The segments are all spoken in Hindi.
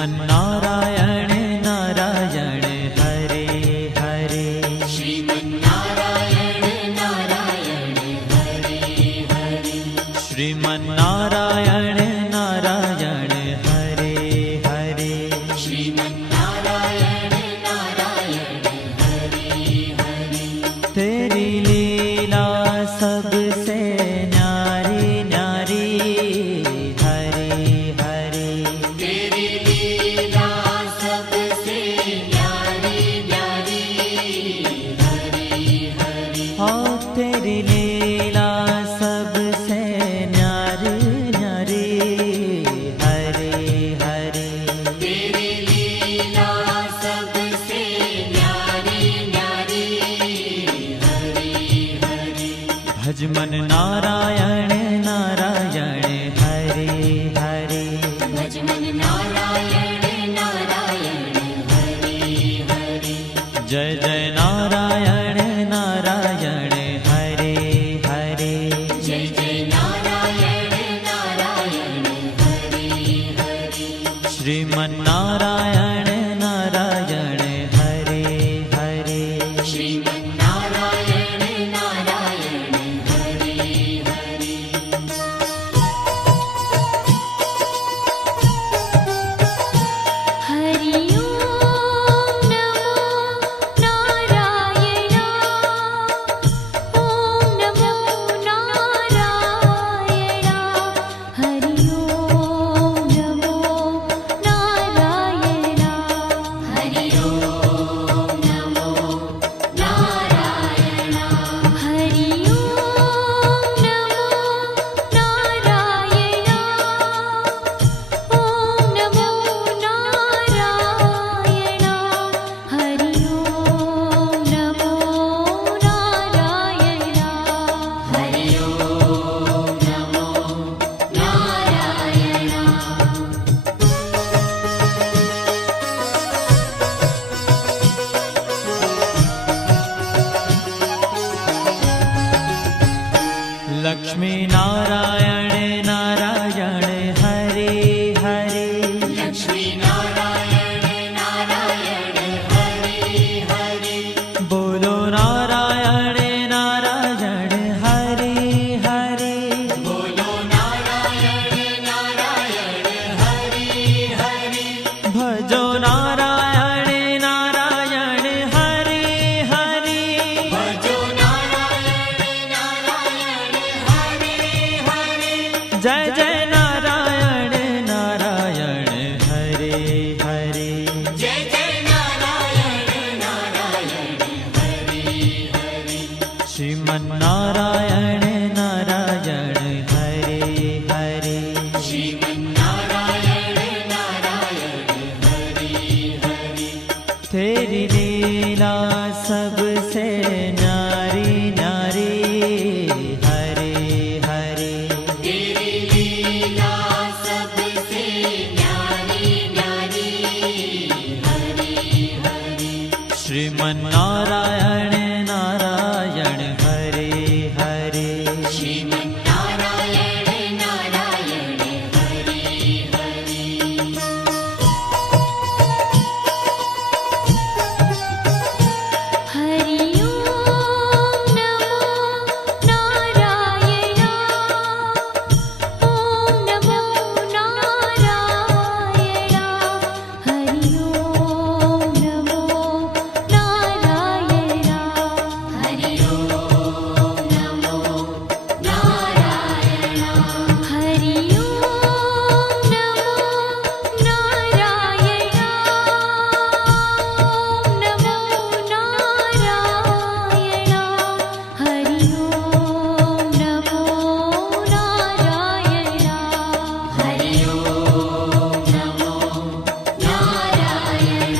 श्रीमन्नारायण नारायण हरे हरे। श्रीमन्नारायण नारायण हरे हरे। श्रीमन्नारायण नारायण हरे हरे। श्रीमन्नारायण नारायण हरे हरे। तेरी लीला सबसे न्यारी न्यारी हरे हरे। तेरी लीला सबसे न्यारी न्यारी हरे हरे। हाँ तेरी लीला सबसे न्यारी न्यारी हरे हरे। तेरी लीला सबसे न्यारी न्यारी हरे हरे। भजमन नारायण नारायण हरे हरे। भजमन नारायण नारायण हरे हरे। जय जय नारायण नारायण हरे हरे। जय जय नारायण नारायण हरे हरे। श्रीमन्नारायण नारायण हरे हरे। श्रीमन्नारायण नारायण हरे हरे। हरि ओम नमो नारायण। ओम नमो नारायण। हरि ओम नमो नारायण। हरि ओम नमो नारायण। हरि ओम नमो नारायण। ओम नमो नारायण। हरि ओम नमो नारायण। हरि ओम नमो नारायण। लक्ष्मी नारायण नारायण हरे हरे। लक्ष्मी नारायण नारायण हरे हरे। बोलो नारायण नारायण हरे हरे। बोलो नारायण नारायण हरे हरे। भजो नारायण नारायण हरे हरे। भजो नारायण नारायण हरे हरे। जय जय नारायण नारायण हरे हरे। जय जय नारायण नारायण हरे हरे। श्रीमन्नारायण नारायण हरे हरे। श्रीमन्नारायण नारायण हरे हरे। तेरी लीला सबसे न्यारी न्यारी हरे हरे। तेरी लीला सबसे न्यारी न्यारी हरे हरे। श्रीमन्नारायण नारायण हरे हरे। श्रीमन्नारायण नारायण हरे हरे। हरि ओम नमो नारायण। ओम नमो नारायण। हरि ओम नमो नारायण। हरि ओम नमो नारायण। हरि ओम नमो नारायण। ओम नमो नारायण। हरि ओम नमो नारायण। हरि ओम नमो नारायण।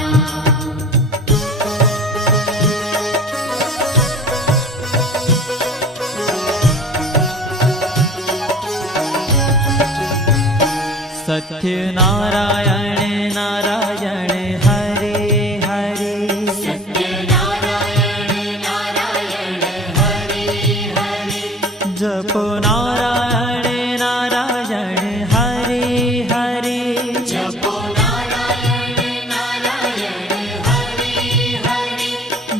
सत्य नारायण नारायण हरे हरे। सत्य नारायण नारायण हरे हरे। जपो नारायण नारायण हरे हरे। जपो नारायण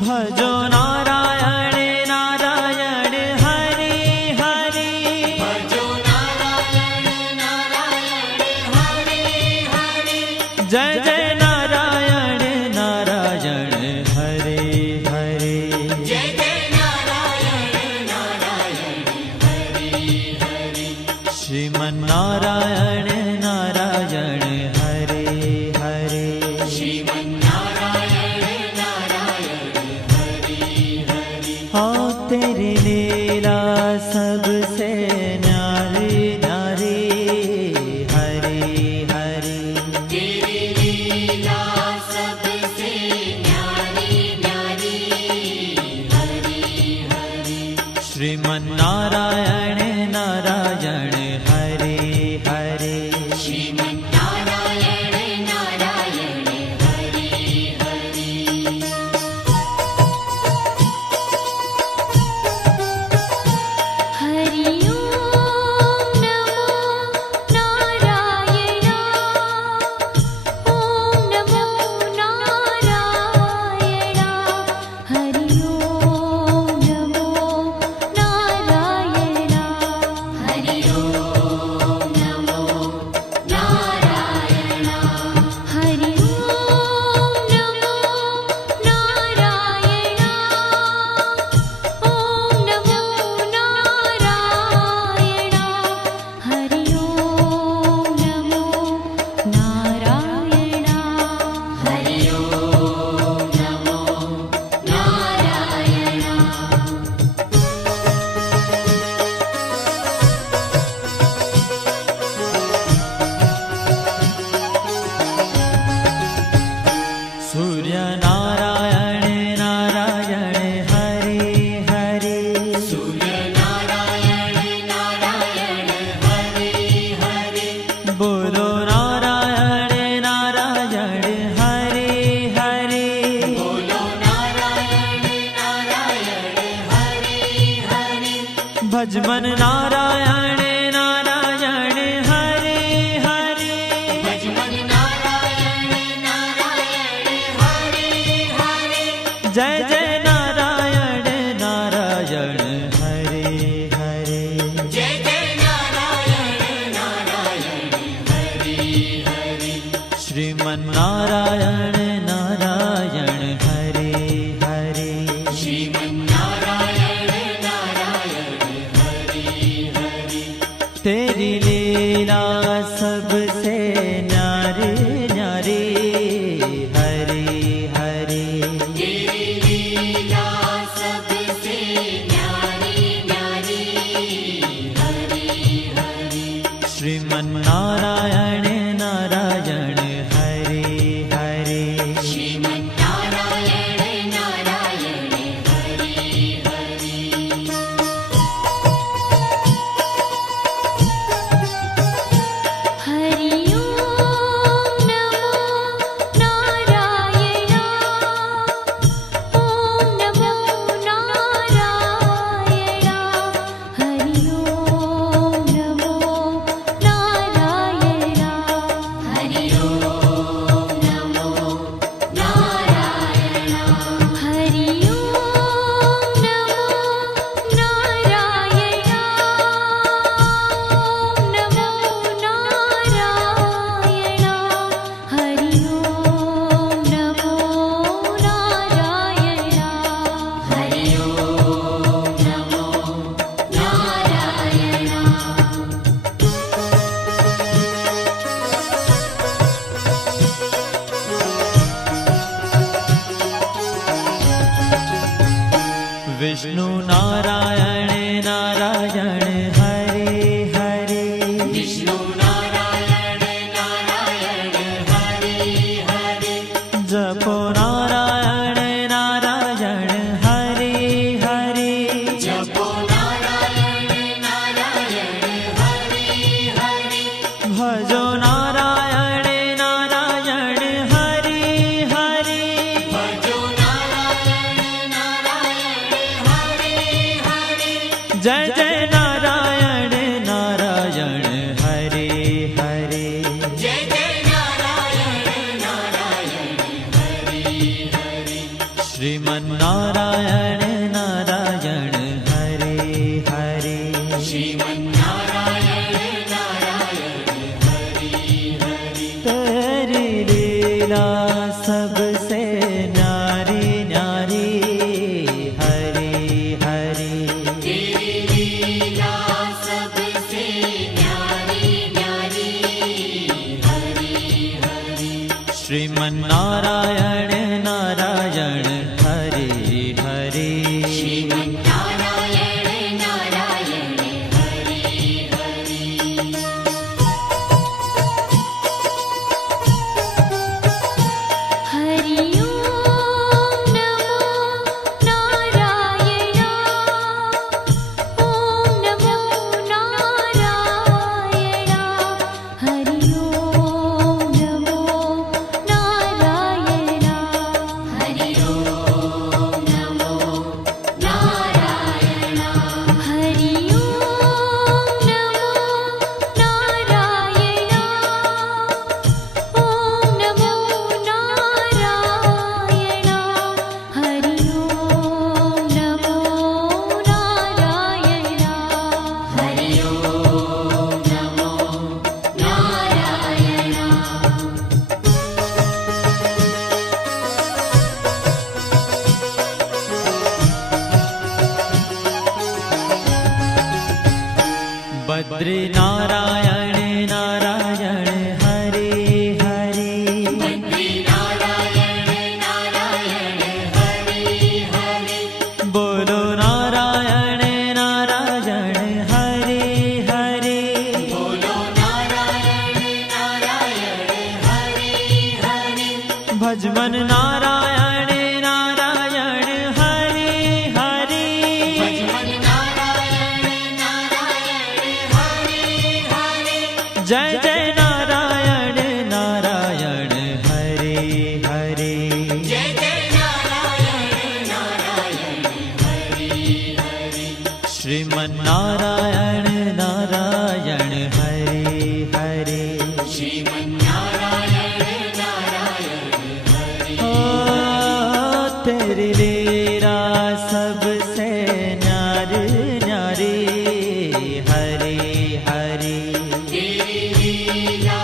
भजो नारायण नारायण हरि हरि भजो नारायण नारायण हरि हरि जय जय नारायण नारायण हरे हरे जय जय नारायण नारायण हरि हरि श्रीमन्नारायण नारायण हरे हरे श्रीमन्नारायण नारायण हरि हरि हाँ तेरी लीला सबसे न्यारी न्यारी हरे हरे तेरी लीला सबसे न्यारी न्यारी हरि हरि श्रीमन्नारायण नारायण हरे हरे श्रीमन्नारायण नारायण हरि हरि हरि ओम नमो नारायण ओम नमो नारायण हरि ओम नमो नारायण हरि ओम नमो नारायण हरि ओम नमो नारायण ओम नमो नारायण हरि ओम नमो नारायण हरि ओम नमो नारायण सूर्य नारायण नारायण हरे हरे सूर्य नारायण नारायण हरि हरि बोलो नारायण नारायण हरे हरे बोलो नारायण नारायण हरि हरि भजमन नारायण नारायण हरे हरे भजमन नारायण नारायण हरि हरि जय जय नारायण नारायण हरे हरे जय जय नारायण नारायण हरि हरि श्रीमन्नारायण नारायण हरे हरे श्रीमन्नारायण नारायण हरि हरि तेरी लीला सबसे न्यारी न्यारी हरे हरे तेरी लीला सबसे न्यारी न्यारी हरि हरि श्रीमन्नारायण नारायण हरे हरे श्रीमन्नारायण नारायण हरि हरि हरि ओम नमो नारायण ओम नमो नारायण हरि ओम नमो नारायण हरि ओम नमो नारायण हरि ओम नमो नारायण ओम नमो नारायण हरि ओम नमो नारायण हरि ओम नमो नारायण विष्णु नारायण नारायण हरे हरे विष्णु नारायण नारायण हरि हरि जपो नारायण नारायण हरे हरे जपो नारायण नारायण हरि हरि भजो नारायण नारायण हरे हरे भजो नारायण नारायण हरि हरि जय जय नारायण नारायण हरे हरे जय जय नारायण नारायण हरि हरि श्रीमन्नारायण नारायण हरे हरे। श्रीमन्नारायण नारायण हरि हरि। तेरी लीला सबसे न्यारी न्यारी हरे हरे। तेरी लीला सबसे न्यारी न्यारी हरि हरि। श्रीमन्नारायण नारायण हरे हरे। श्रीमन्नारायण नारायण हरि हरि। हरि ओम नमो नारायण। ओम नमो नारायण। हरि ओम नमो नारायण। हरि ओम नमो नारायण। हरि ओम नमो नारायण। ओम नमो नारायण। हरि ओम नमो नारायण। हरि ओम नमो नारायण। बद्री नारायण नारायण हरे हरे। बद्री नारायण नारायण हरि हरि। बोलो नारायण नारायण हरे हरे। बोलो नारायण नारायण हरि हरि। भजमन नारायण नारायण हरे हरे। भजमन नारायण नारायण हरि हरि। जय जय नारायण नारायण हरे हरे। जय जय नारायण नारायण हरि हरि। श्रीमन्नारायण नारायण हरे हरे। श्रीमन्नारायण नारायण हरि। ओ तेरी लीला सबसे न्यारी न्यारी हरे हरे। तेरी लीला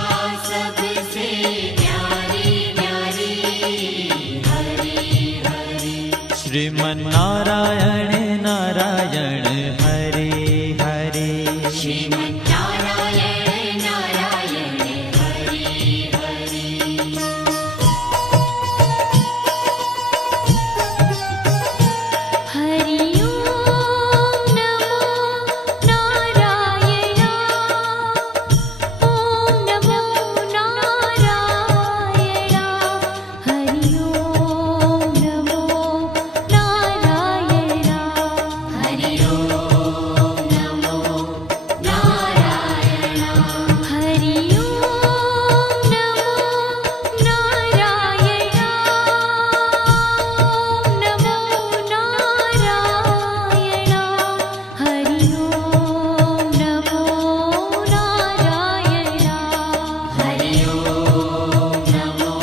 सबसे न्यारी न्यारी हरि हरि। श्रीमन्नारायण नारायण हरे हरे। श्रीमन्नारायण नारायण हरि हरि। हरि ओम नमो नारायण। ओम नमो नारायण। हरि ओम नमो नारायण। हरि ओम नमो नारायण। हरि ओम नमो नारायण। ओम नमो नारायण। हरि ओम नमो नारायण। हरि ओम नमो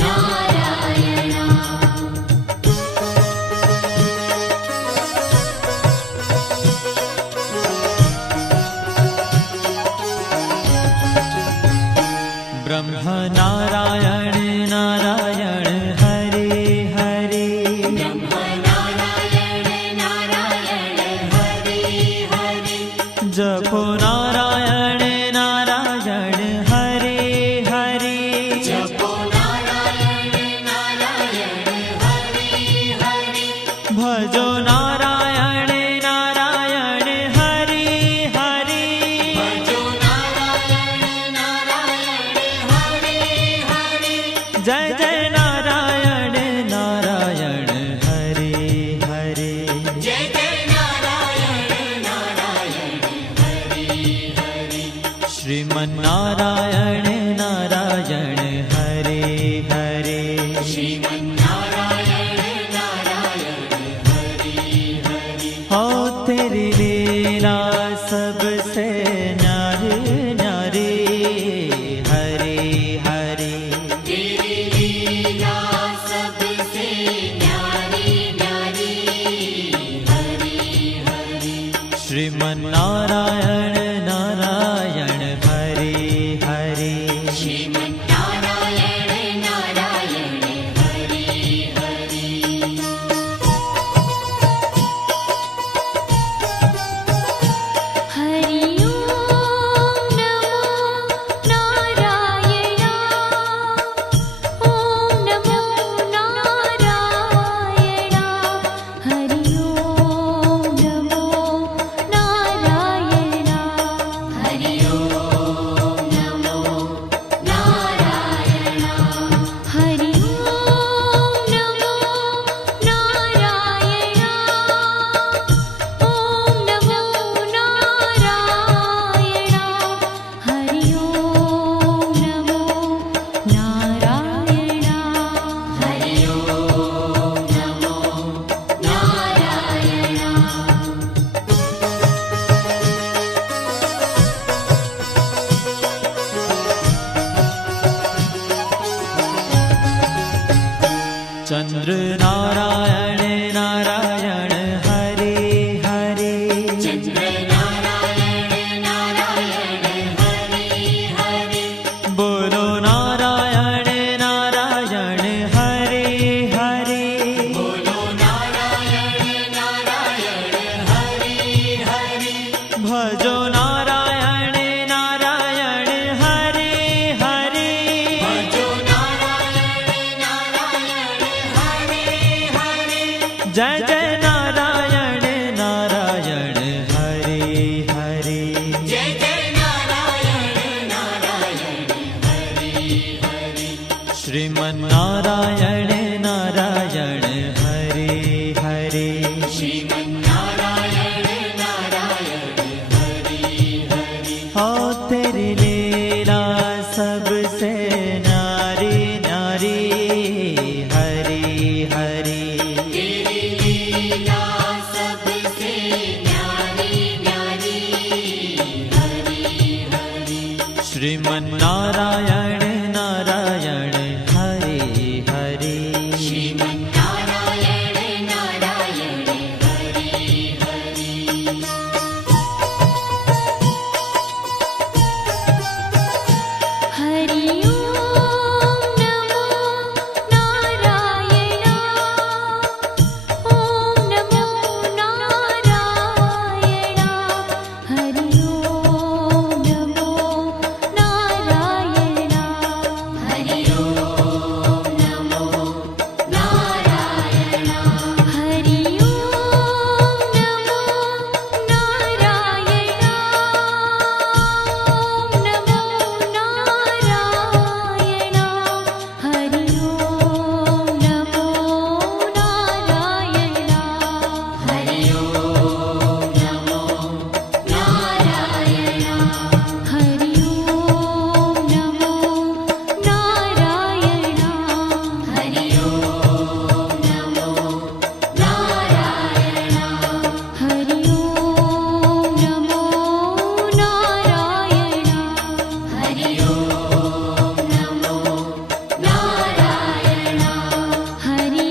नारायण। ब्रह्म नारायण नारायण हरे हरे। ब्रह्म नारायण नारायण हरि हरि। जपो नारायण नारायण हरे हरे। जपो नारायण नारायण हरि हरि। भजो नारायण नारायण हरे हरे। भजो नारायण नारायण हरि हरि। जय जय नारायण नारायण हरे हरे। जय जय नारायण नारायण हरि हरि। श्रीमन्नारायण नारायण हरे हरे। श्रीमन्नारायण नारायण हरि हरि। हो तेरी लीला सबसे न्यारी न्यारी हरे हरे। तेरी लीला सबसे न्यारी श्रीमन्नारायण नारायण हरे हरे श्रीमन्नारायण नारायण हरि हरि हरि ओम नमो नारायण ओम नमो नारायण हरि ओम नमो नारायण हरि ओम नमो नारायण हरि ओम नमो नारायण ओम नमो नारायण हरि ओम नमो नारायण हरि ओम नमो नारायण चंद्र नारायण नारायण हरे हरे चंद्र नारायण नारायण हरि हरि बोलो नारायण नारायण हरे हरे बोलो नारायण नारायण हरि हरि भजो नारायण नारायण हरे हरे भजो नारायण नारायण हरि हरि जय जय नारायण नारायण हरे हरे जय जय नारायण नारायण हरि हरि श्रीमन्नारायण नारायण हरे हरे श्रीमन्नारायण नारायण हरि हरि हो तेरी लीला सबसे न्यारी न्यारी हरे हरे तेरी लीला सबसे न्यारी न्यारी हरि हरि श्रीमन्नारायण नारायण हरे हरे श्रीमन्नारायण नारायण हरि हरि हरि ओम नमो नारायण ओम नमो नारायण हरि ओम नमो नारायण हरि ओम नमो नारायण हरि ओम नमो नारायण ओम नमो नारायण हरि ओम नमो नारायण हरि ओम नमो नारायण हरि ओम नमो नारायण हरि ओम नमो नारायण हरि ओम नमो नारायण हरि ओम नमो नारायण हरि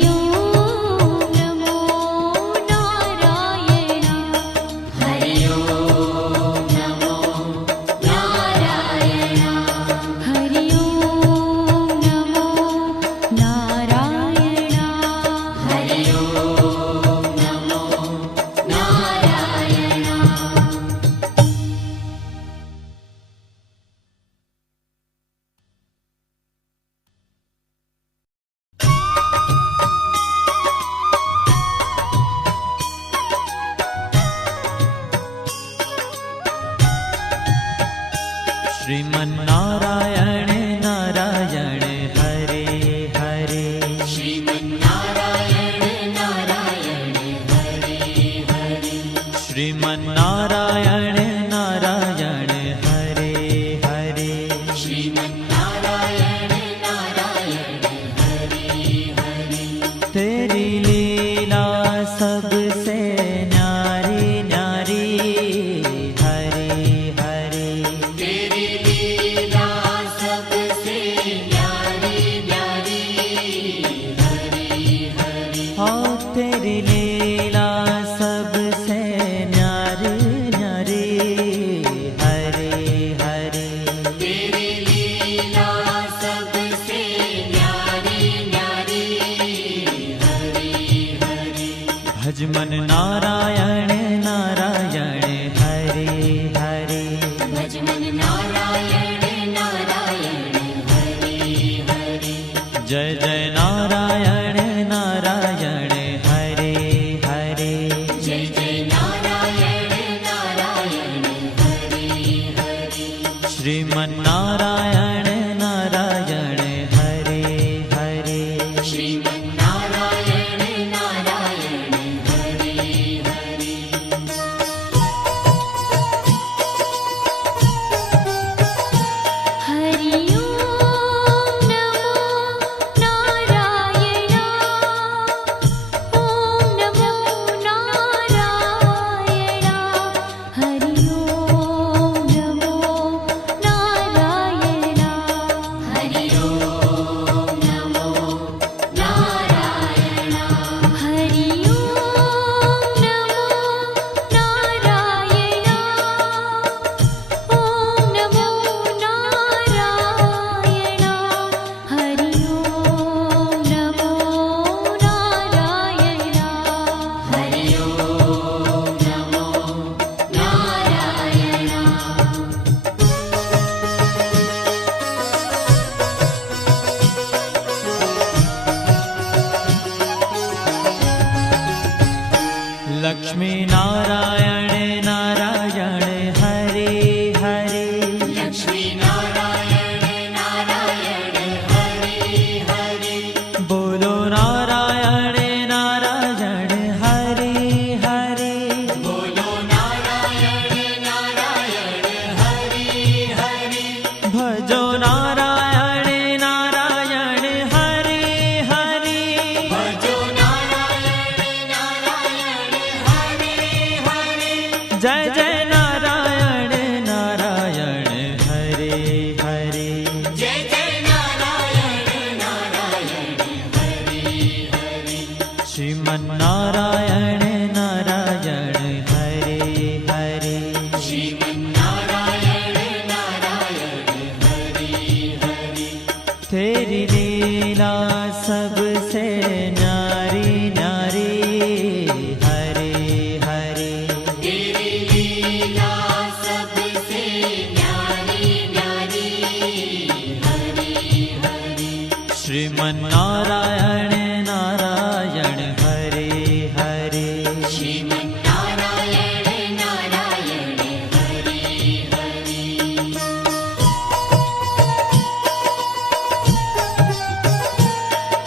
ओम नमो नारायण हरि ओम नमो नारायण हरि ओम नमो नारायण हरि ओम नमो नारायण श्रीमन्नारायण नारायण हरे हरे श्रीमन्नारायण नारायण हरि हरि श्रीमन्नारायण नारायण हरे हरे श्रीमन्नारायण नारायण हरि हरि तेरी लीला सबसे न्यारी न्यारी हरे हरे तेरी लीला सबसे न्यारी न्यारी हरि हरि हो तेरी लीला सबसे न्यारी न्यारी भजमन नारायण नारायण हरे हरे भजमन नारायण नारायण हरे हरे जय जय नारायण नारायण हरे हरे जय जय नारायण नारायण हरे हरे श्रीमन नारायण नारायण हरे हरे श्रीमन नारायण नारायण हरे हरे हरि ओम नमो नारायण ओम नमो नारायण हरि ओम नमो नारायण हरि ओम नमो नारायण हरि ओम नमो नारायण ओम नमो नारायण हरि ओम नमो नारायण हरि ओम नमो नारायण लक्ष्मी नारायण नारायण हरे हरे लक्ष्मी नारायण नारायण हरे हरे बोलो नारायण नारायण हरे हरे बोलो नारायण नारायण हरे हरे भजो नारायण नारायण हरे हरे भजो नारायण नारायण हरे हरे जय जय नारायण नारायण हरे हरे जय जय नारायण नारायण हरे हरे श्रीमन नारायण नारायण हरे हरे श्रीमन नारायण नारायण हरे हरे तेरी लीला सबसे न्यारी न्यारी हरे हरे तेरी लीला सबसे न्यारी न्यारी हरे हरे श्रीमन नारायण नारायण हरे हरे श्रीमन नारायण नारायण हरे हरे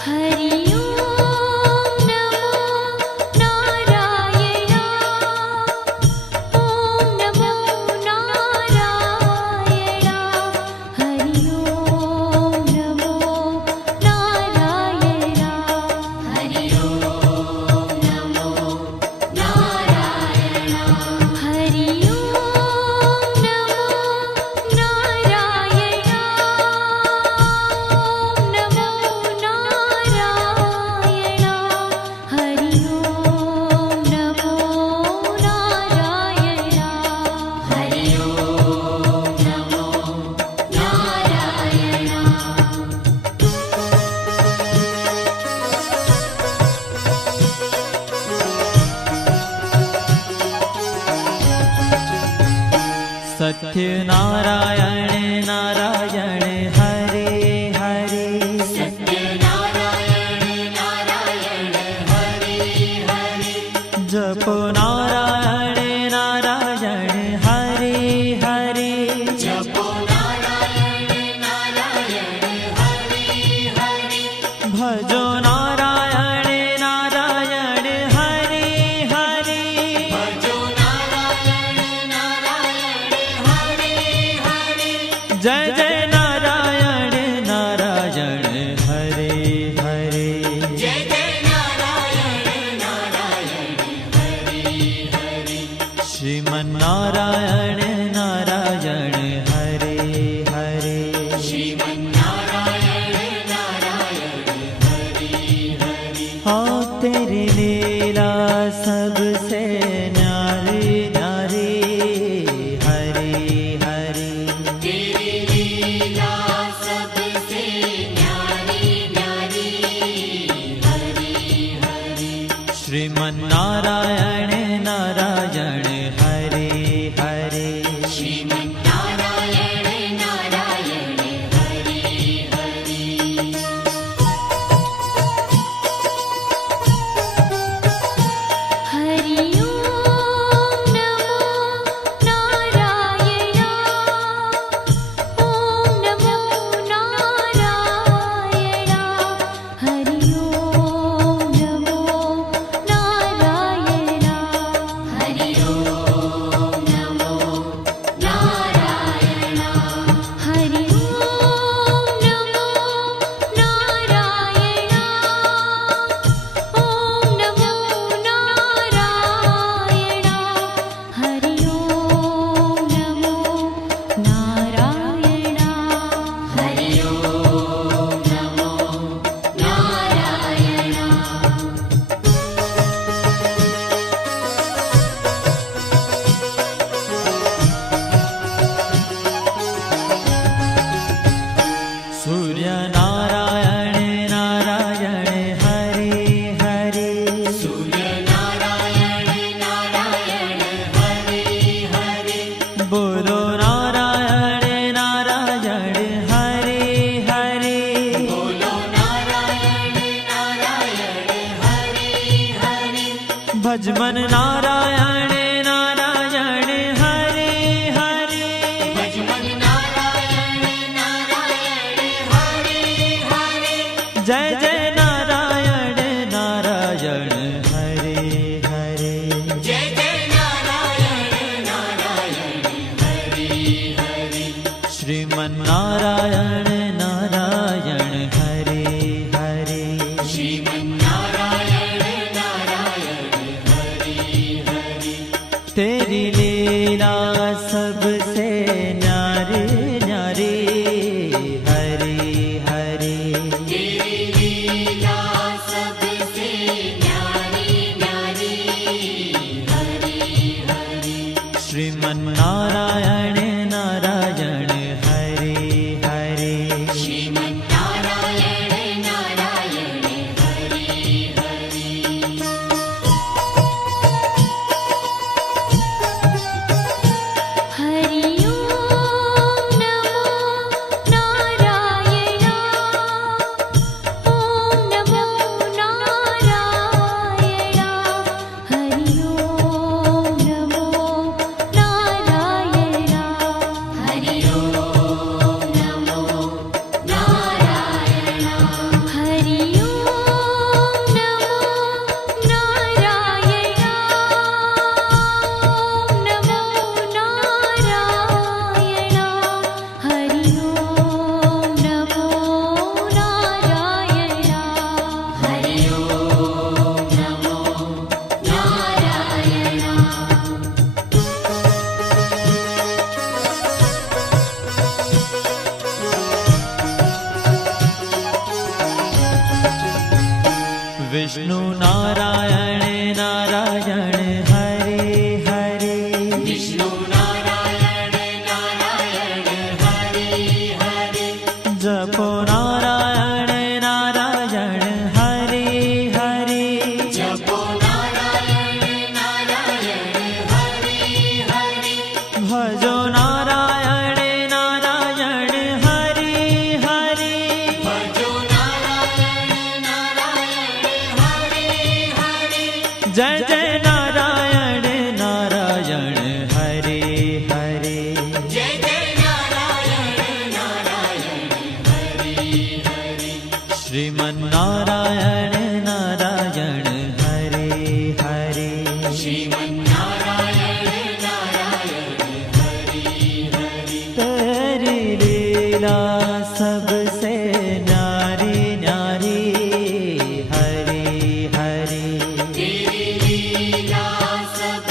हरि ओम नमो नारायण ओम नमो नारायण हरि ओम नमो नारायण हरि ओम नमो नारायण हरि ओम नमो नारायण ओम नमो नारायण हरि ओम नमो नारायण हरि ओम नमो नारायण सत्य नारायण नारायण हरे हरे सत्य नारायण नारायण हरे हरे जपो नारायण नारायण हरे हरे जपो नारायण नारायण हरे हरे भजो नारायण नारायण हरे हरे भजो नारायण नारायण हरे हरे जय जय नारायण नारायण हरे हरे जय जय नारायण नारायण हरे हरे श्रीमन नारायण नारायण हरे हरे श्रीमन नारायण नारायण हरे हरे हाँ तेरी लीला सबसे न्यारी न्यारी हरे हरे तेरी लीला सबसे न्यारी न्यारी हरे हरे श्रीमन नारायण नारायण हरे हरे श्रीमन नारायण नारायण हरि हरि हरि ओम नमो नारायण ओम नमो नारायण हरि ओम नमो नारायण हरि ओम नमो नारायण हरि ओम नमो नारायण ओम नमो नारायण हरि ओम नमो नारायण हरि ओम नमो नारायण सूर्य नारायण नारायण हरे हरे सूर्य नारायण नारायण हरि हरि बोलो नारायण नारायण हरे हरे बोलो नारायण नारायण हरि हरि भजमन नारायण नारायण हरे हरे भजमन नारायण नारायण हरि हरि जय जय नारायण नारायण हरे हरे जय जय नारायण नारायण हरि हरि श्रीमन नारायण नारायण हरे हरे श्रीमन नारायण नारायण हरि हरि तेरी लीला सबसे न्यारी न्यारी हरे हरे तेरी लीला सबसे न्यारी न्यारी हरि हरि श्रीमन नारायण नारायण हरे हरे श्रीमन नारायण नारायण हरि हरि हरि ओम नमो नारायण ओम नमो नारायण हरि ओम नमो नारायण हरि ओम नमो नारायण हरि ओम नमो नारायण ओम नमो नारायण हरि ओम नमो नारायण हरि ओम नमो नारायण विष्णु नारायण नारायण हरे हरे विष्णु नारायण नारायण हरि हरि जपो नारायण नारायण हरे हरे जपो नारायण नारायण हरि हरि भजो नारायण नारायण हरे हरे भजो नारायण नारायण हरि हरि जय जय नारायण नारायण हरे हरे जय जय नारायण नारायण हरि हरि श्रीमन नारायण नारायण हरे हरे श्रीमन नारायण नारायण हरि हरि तेरी लीला सबसे न्यारी न्यारी हरे हरे तेरी लीला सब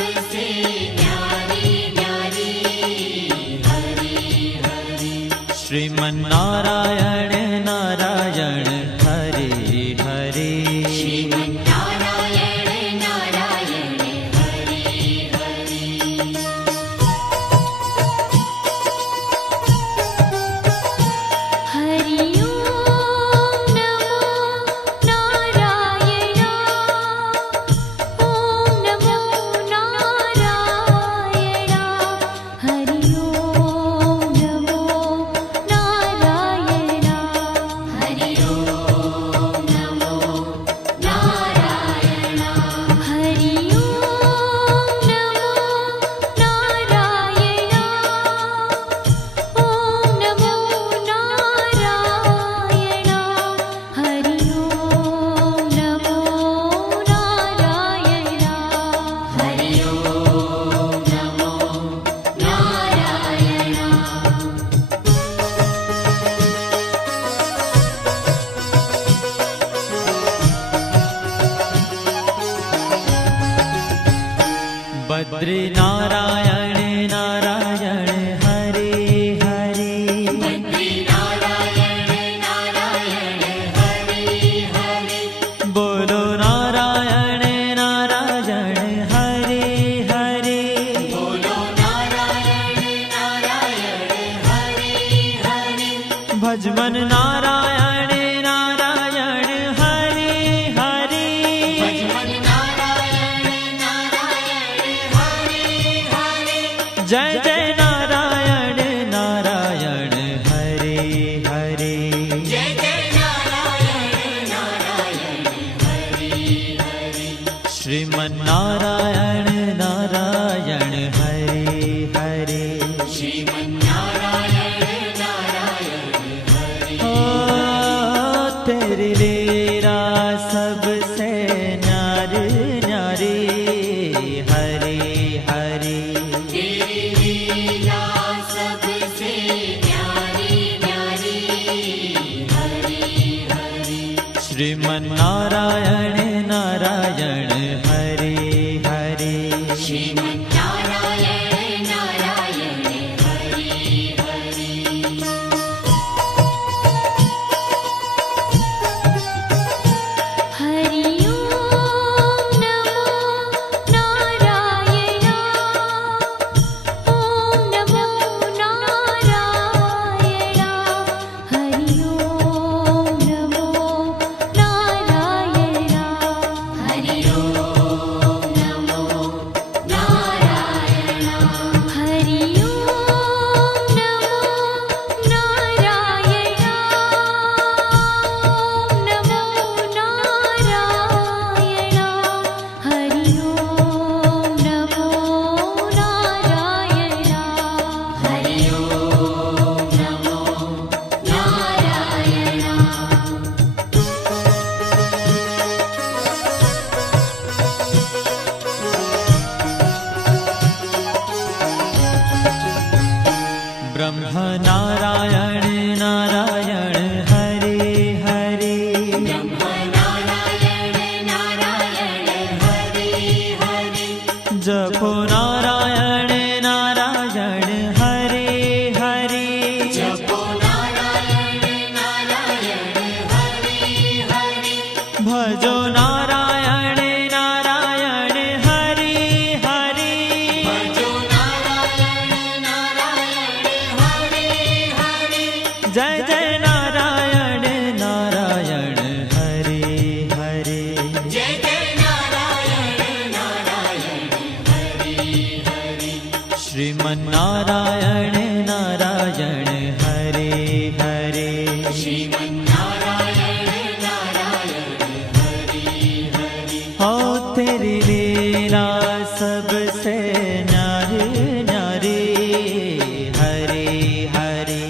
बद्री नारायण नारायण हरे हरे बद्री नारायण नारायण हरे हरे बोलो नारायण नारायण हरे हरे बोलो नारायण नारायण हरे हरे भजमन नारायण नारायण हरे हरे भजमन नारायण नारायण हरे हरे जय जय नारायण नारायण हरे हरे जय जय नारायण नारायण हरे हरे श्रीमन नारायण नारायण हरे हरे श्रीमन्नारायण नारायण हरे ओ तेरी लीला सबसे न्यारी न्यारी हरे हरे तेरी लीला सबसे न्यारी न्यारी हरे हरे श्रीमन नारायण नारायण हरे हरे श्रीमन्नारायण नारायण हरे हरे हरि ओम नमो नारायण ओम नमो नारायण हरि ओम नमो नारायण हरि ओम नमो नारायण हरि ओम नमो नारायण ओम नमो नारायण हरि ओम नमो नारायण हरि ओम नमो नारायण ब्रह्म नारायण नारायण हरे हरे नारायण नारायण हरे हरे जपो नारायण नारायण हरे हरे जपो नारायण नारायण हरे हरे भजो नारायण नारायण हरे हरे भजो नारायण नारायण हरे हरे जय जय नारायण नारायण हरे हरे जय जय नारायण नारायण हरे हरे श्रीमन नारायण नारायण हरे हरे श्रीमन्नारायण नारायण हरे हरे हो तेरी लीला सबसे न्यारी न्यारी हरे हरे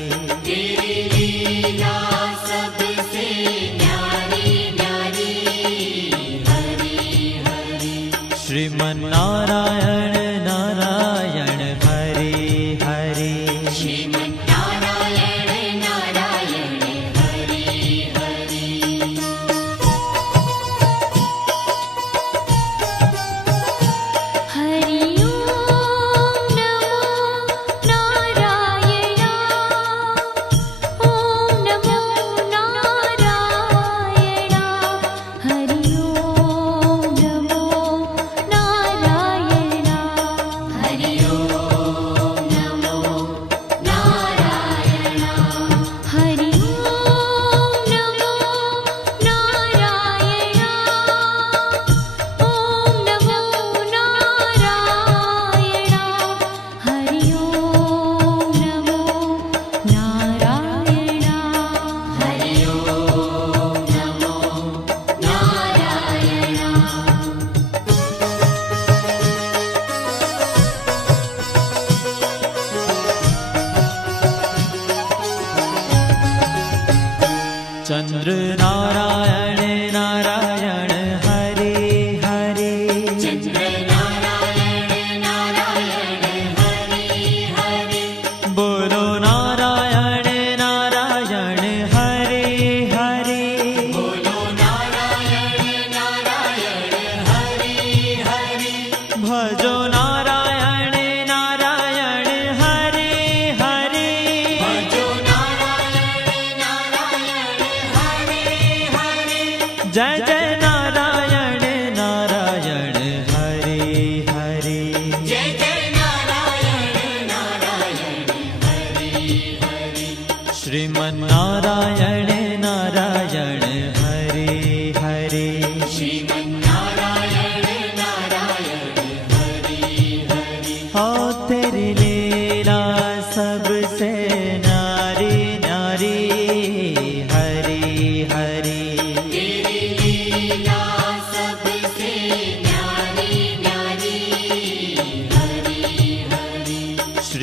तेरी लीला सबसे न्यारी न्यारी हरे हरे श्रीमन नारायण नारायण हरे हरे श्रीमन्नारायण नारायण हरे हरे हरि ओम नमो नारायण ओम नमो नारायण हरि ओम नमो नारायण हरि ओम नमो नारायण हरि ओम नमो नारायण ओम नमो नारायण हरि ओम नमो नारायण हरि ओम नमो नारायण चंद्र नारायण नारायण हरे हरे चंद्र नारायण नारायण हरे हरे बोलो नारायण नारायण हरे हरे बोलो नारायण नारायण हरे हरे भजो नारायण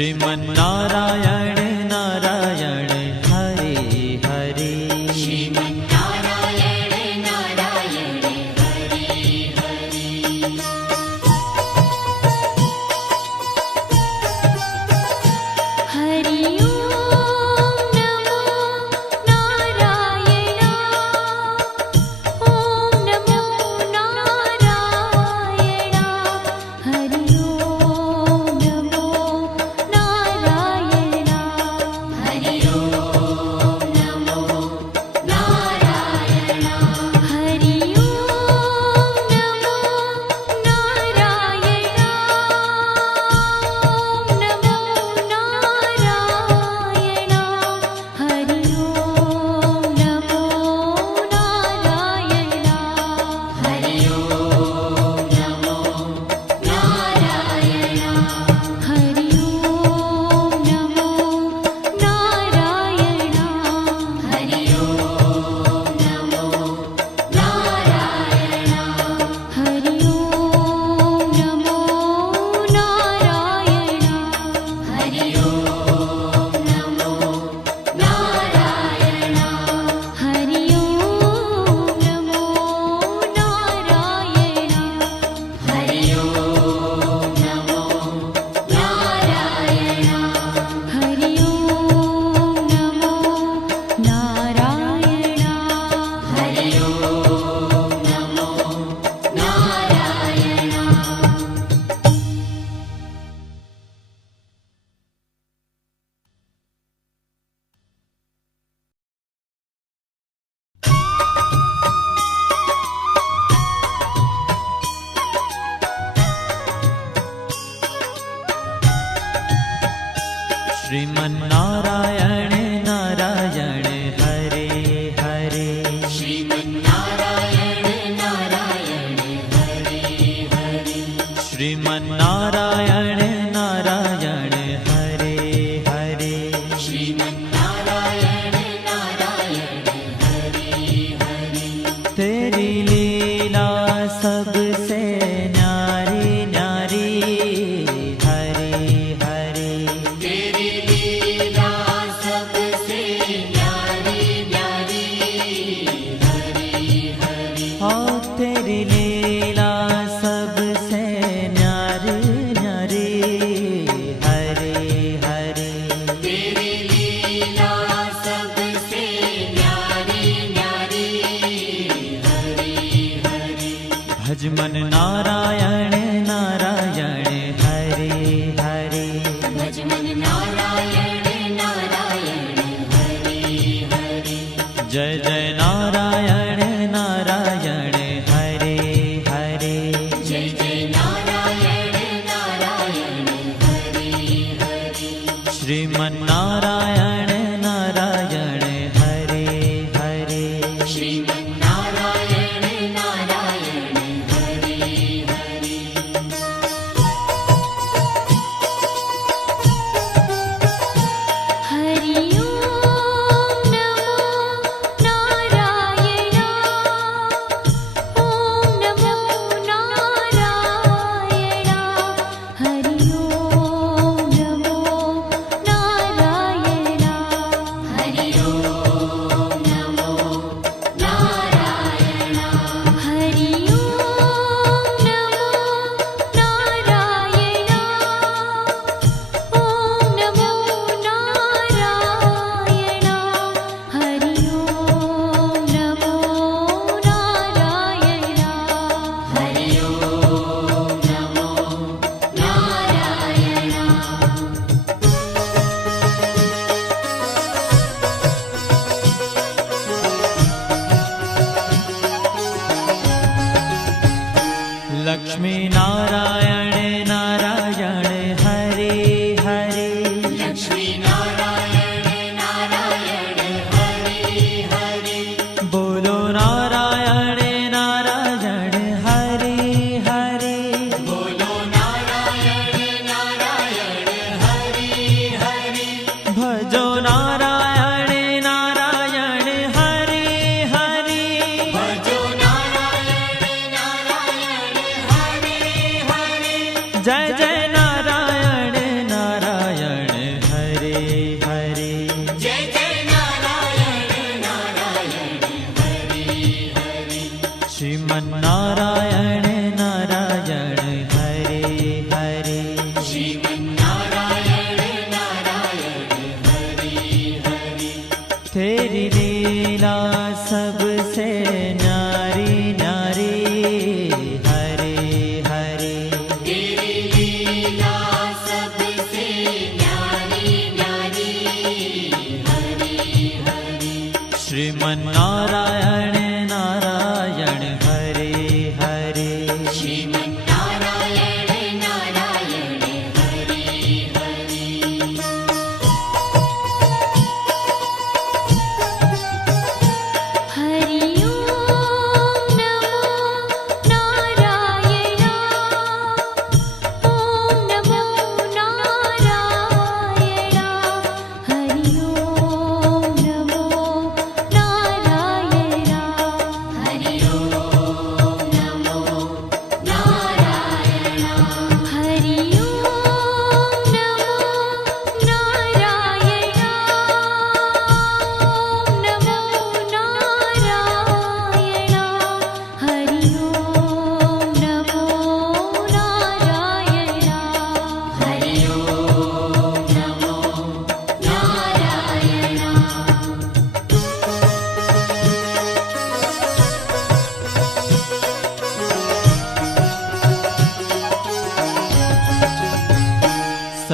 શ્રીમન્નારાયણ નારાયણ હરે હરે શ્રીમન્નારાયણ નારાયણ હરે હરે હરિ ઓમ નમો નારાયણા ઓમ નમો નારાયણા હરિ ઓમ નમો નારાયણા હરિ ઓમ નમો નારાયણ હરિ ઓમ નમો શ્રીમન્નારાયણ નારાયણ હરે હરે શ્રીમન્નારાયણ નારાયણ હરે હરે શ્રીમન્નારાયણ નારાયણ હરે હરે શ્રીમન્નારાયણ નારાયણ હરે હરે તેરી લીલા સબસે ન્યારી ન્યારી હરે હરે तेरी लीला सबसे न्यारी न्यारी हरी हरी हाँ तेरी लीला सबसे न्यारी न्यारी हरे हरे तेरी लीला सबसे न्यारी न्यारी हरी हरी भजमन नारायण नारायण हरे हरे भजमन नारायण नारायण हरि हरि जय जय नारायण नारायण हरे हरे जय जय नारायण नारायण हरि हरि श्रीमन्नारायण नारायण हरे हरे श्रीमन्नारायण नारायण हरि हरि हरि ओम नमो नारायणा ओम नमो नारायणा हरि ओम नमो नारायणा हरि ओम नमो नारायण हरि ओम नमो नारायणा ओम नमो नारायणा हरि ओम नमो नारायणा हरि ओम नमो नारायण लक्ष्मी नारायण नारायण हरे हरे लक्ष्मी नारायण नारायण हरि हरि बोलो नारायण नारायण हरे हरे बोलो नारायण नारायण हरि हरि भजो नारायण नारायण हरे हरे भजो नारायण नारायण हरि हरि जय जय नारायण नारायण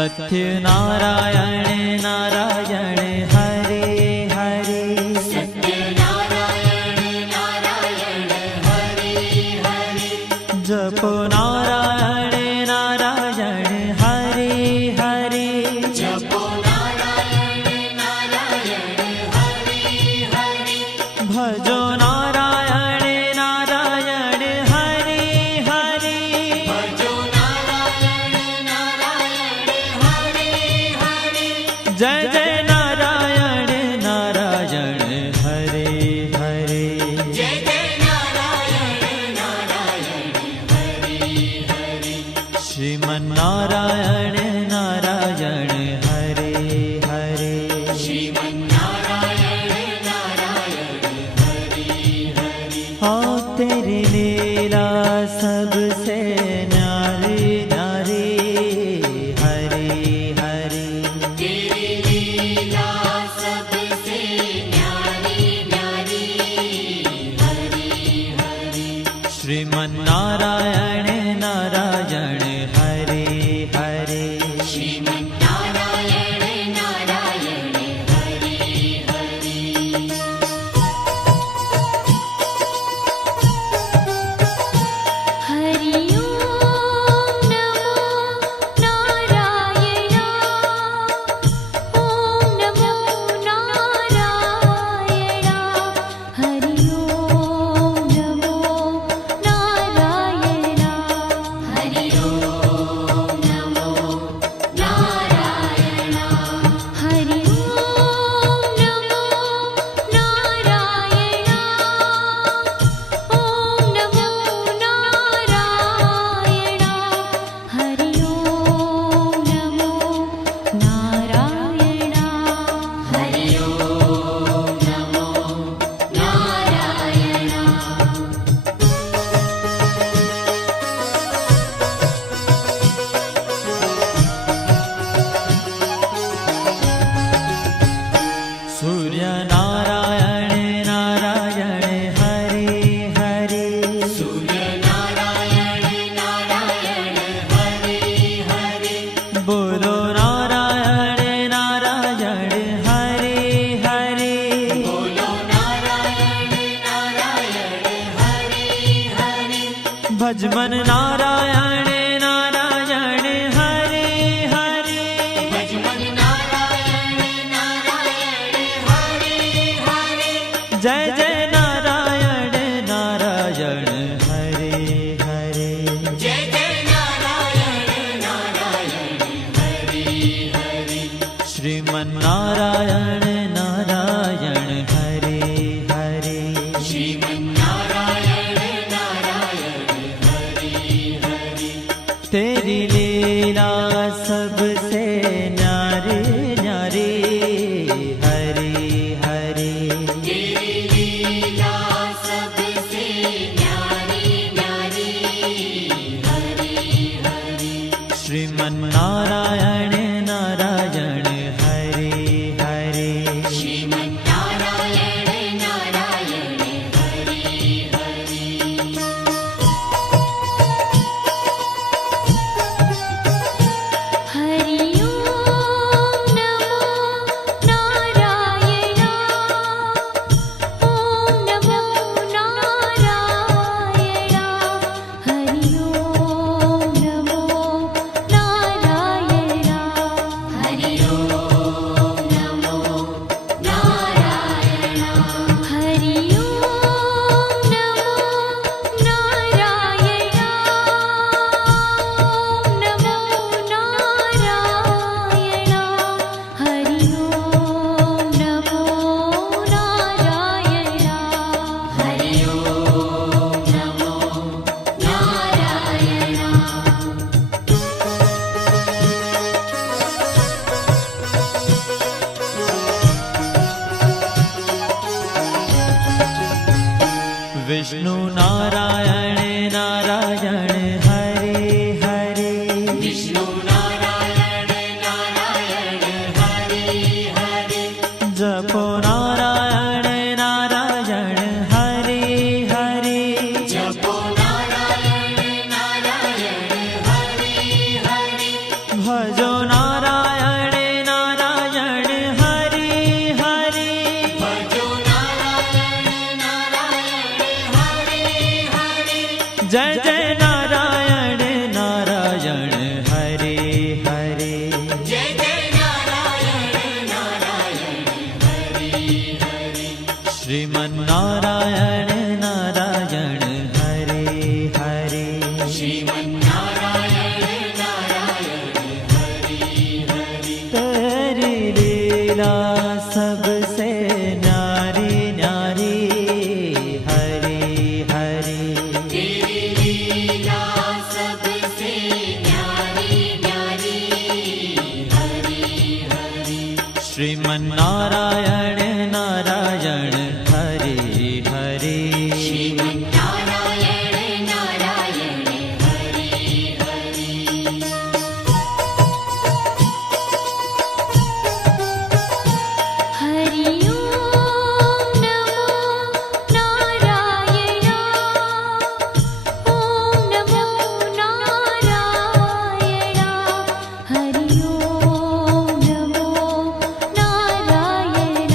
सत्यनारायण नारायण हरे हरे सत्यनारायण नारायण हरि हरि जपो नारायण नारायण हरे हरे जपो नारायण नारायण हरि हरि भजो नारायण नारायण हरे हरे भजो नारायण नारायण हरि हरि जय जय नारायण नारायण हरे हरे जय जय नारायण नारायण हरि हरि श्रीमन्नारायण नारायण हरे हरे श्रीमन्नारायण नारायण हरि हरि हाँ तेरी लीला सबसे न्यारी न्यारी हरे हरे तेरी लीला सबसे न्यारी न्यारी हरि हरि श्रीमन्नारायण नारायण हरे हरे श्रीमन्नारायण नारायण हरि हरि हरि ओम नमो नारायण ओम नमो नारायण हरि ओम नमो नारायण हरि ओम नमो नारायण हरि ओम नमो नारायण ओम नमो नारायण हरि ओम नमो नारायण हरि ओम नमो नारायण सूर्य नारायण नारायण हरे हरे सूर्य नारायण नारायण हरि हरि बोलो नारायण नारायण हरे हरे बोलो नारायण नारायण हरि हरि भजमन नारायण नारायण हरे हरे भजमन नारायण नारायण हरि हरि जय जय नारायण नारायण हरे हरे जय जय नारायण नारायण हरि हरि श्रीमन्नारायण नारायण हरे हरे श्रीमन्नारायण नारायण हरि हरि तेरी लीला सबसे न्यारी न्यारी हरे हरे तेरी लीला सबसे न्यारी न्यारी हरि हरि श्रीमन्नारायण नारायण हरे हरे श्रीमन्नारायण नारायण हरि हरि हरि ओम नमो नारायण ओम नमो नारायण हरि ओम नमो नारायण नारायण हरे हरे। जय जय नारायण नारायण हरि हरि। श्रीमन्नारायण नारायण हरे हरे। श्रीमन्नारायण नारायण हरि हरि। तेरी लीला सबसे न्यारी न्यारी हरे हरे। तेरी लीला सबसे न्यारी न्यारी हरि हरि। श्रीमन्नारायण नारायण हरे हरे। श्रीमन्नारायण नारायण हरि हरि। हरि ओम नमो नारायण। ओम नमो नारायण। हरि ओम नमो नारायण।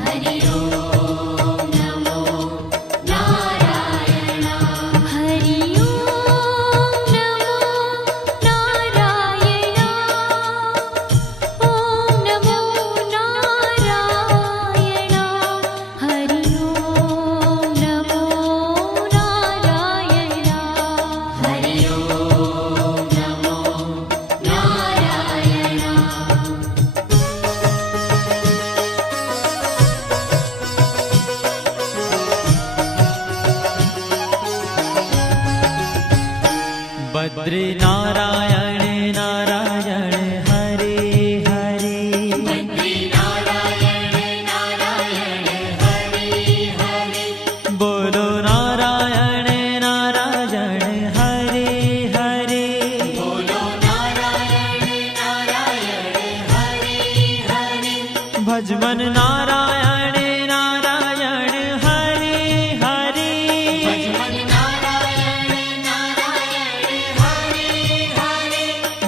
हरि ओम नमो नारायण। हरि ओम नमो नारायण। ओम नमो नारायण। हरि ओम नमो नारायण। हरि ओम नमो नारायण। बद्री नारायण नारायण हरे हरे। बद्री नारायण नारायण हरि हरि। बोलो नारायण नारायण हरे हरे। बोलो नारायण नारायण हरि हरि। भजमन नारायण नारायण हरे हरे। भजमन नारायण नारायण हरि हरि।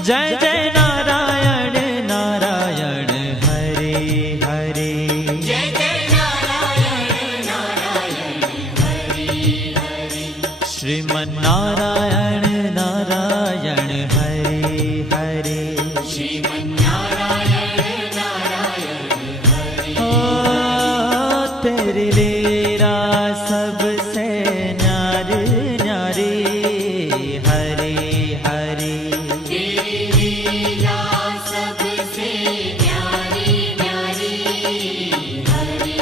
जय जय नारायण नारायण हरे हरे। जय जय नारायण नारायण हरि हरि। श्रीमन्नारायण नारायण हरे हरे। श्रीमन्नारायण नारायण हरि। ओ तेरी लीला सबसे न्यारी न्यारी हरे हरे। तेरी लीला सबसे न्यारी न्यारी हरि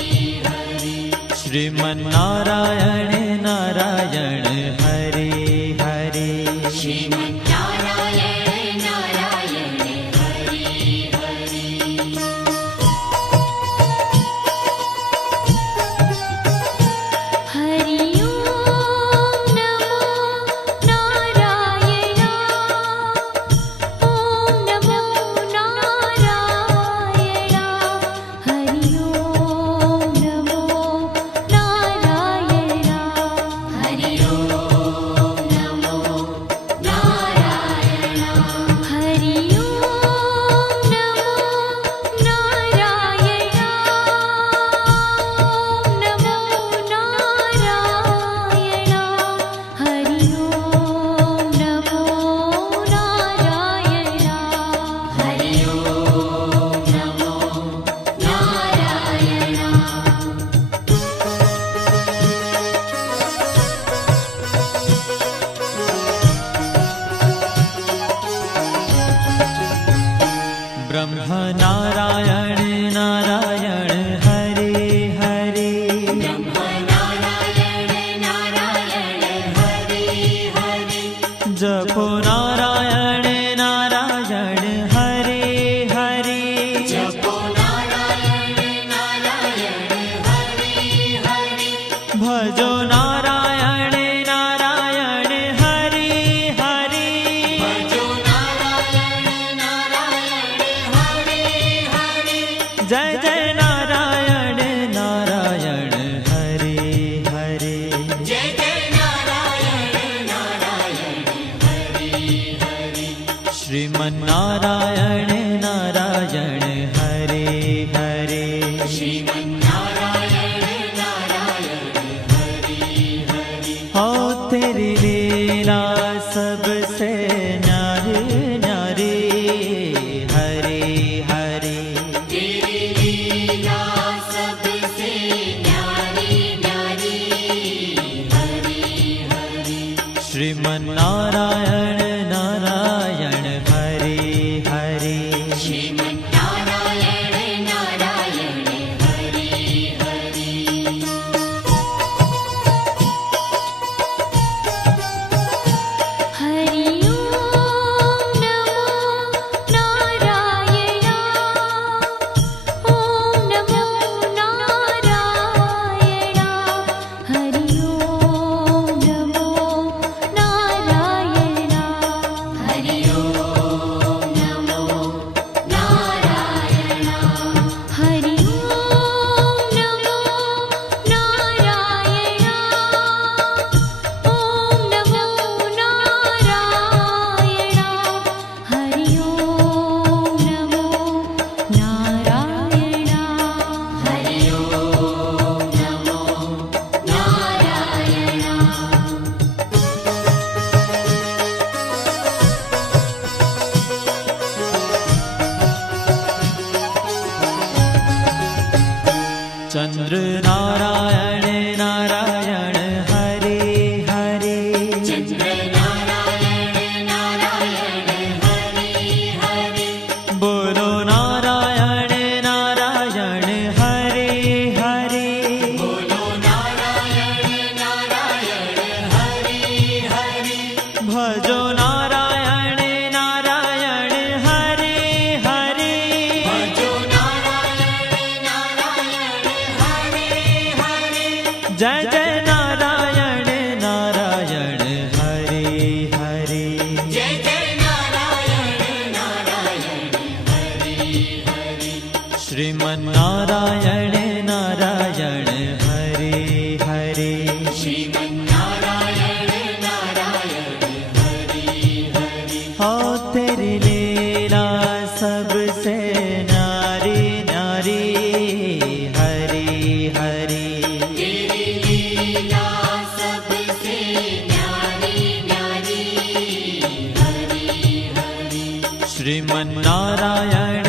हरि। श्रीमन्नारायण नारायण हरे हरे। श्रीमन्नारायण नारायण हरि हरि। हरि ओम नमो नारायण। ओम नमो नारायण। हरि ओम नमो नारायण। हरि ओम नमो नारायण। हरि ओम नमो नारायण। ओम नमो नारायण। हरि ओम नमो नारायण। हरि ओम नमो नारायण। ब्रह्म नारायण नारायण हरे हरे। ब्रह्म नारायण नारायण हरि हरि। जपो नारायण नारायण हरे हरे। जपो नारायण नारायण हरि हरि। भजो नारायण नारायण हरे हरे। भजो नारायण नारायण हरि हरि। जय जय नारायण नारायण हरे हरे। जय जय नारायण नारायण हरि हरि। श्रीमन्नारायण नारायण हरे हरे। श्रीमन्नारायण नारायण हरि हरि। हो तेरी लीला सबसे न्यारी न्यारी हरे हरे तेरी लीला सबसे न्यारी न्यारी हरि हरि श्रीमन्नारायण नारायण हरे हरे श्रीमन्नारायण नारायण हरि हरि हरि ओम नमो नारायण ओम नमो नारायण हरि ओम नमो नारायण हरि ओम नमो नारायण हरि ओम नमो नारायण ओम नमो नारायण हरि ओम नमो नारायण हरि ओम नमो नारायण चंद्र नारायण नारायण हरे हरे चंद्र नारायण नारायण हरि हरि बोलो नारायण नारायण हरे हरे बोलो नारायण नारायण हरि हरि भजो नारायण नारायण हरे हरे भजो नारायण नारायण हरि हरि जय जय नारायण नारायण हरे हरे जय जय नारायण नारायण हरि हरि श्रीमन्नारायण नारायण हरे हरे श्रीमन्नारायण नारायण हरि हरि हो तेरी लीला सबसे न्यारी न्यारी हरे हरे तेरी लीला सबसे न्यारी न्यारी हरि हरि श्रीमन्नारायण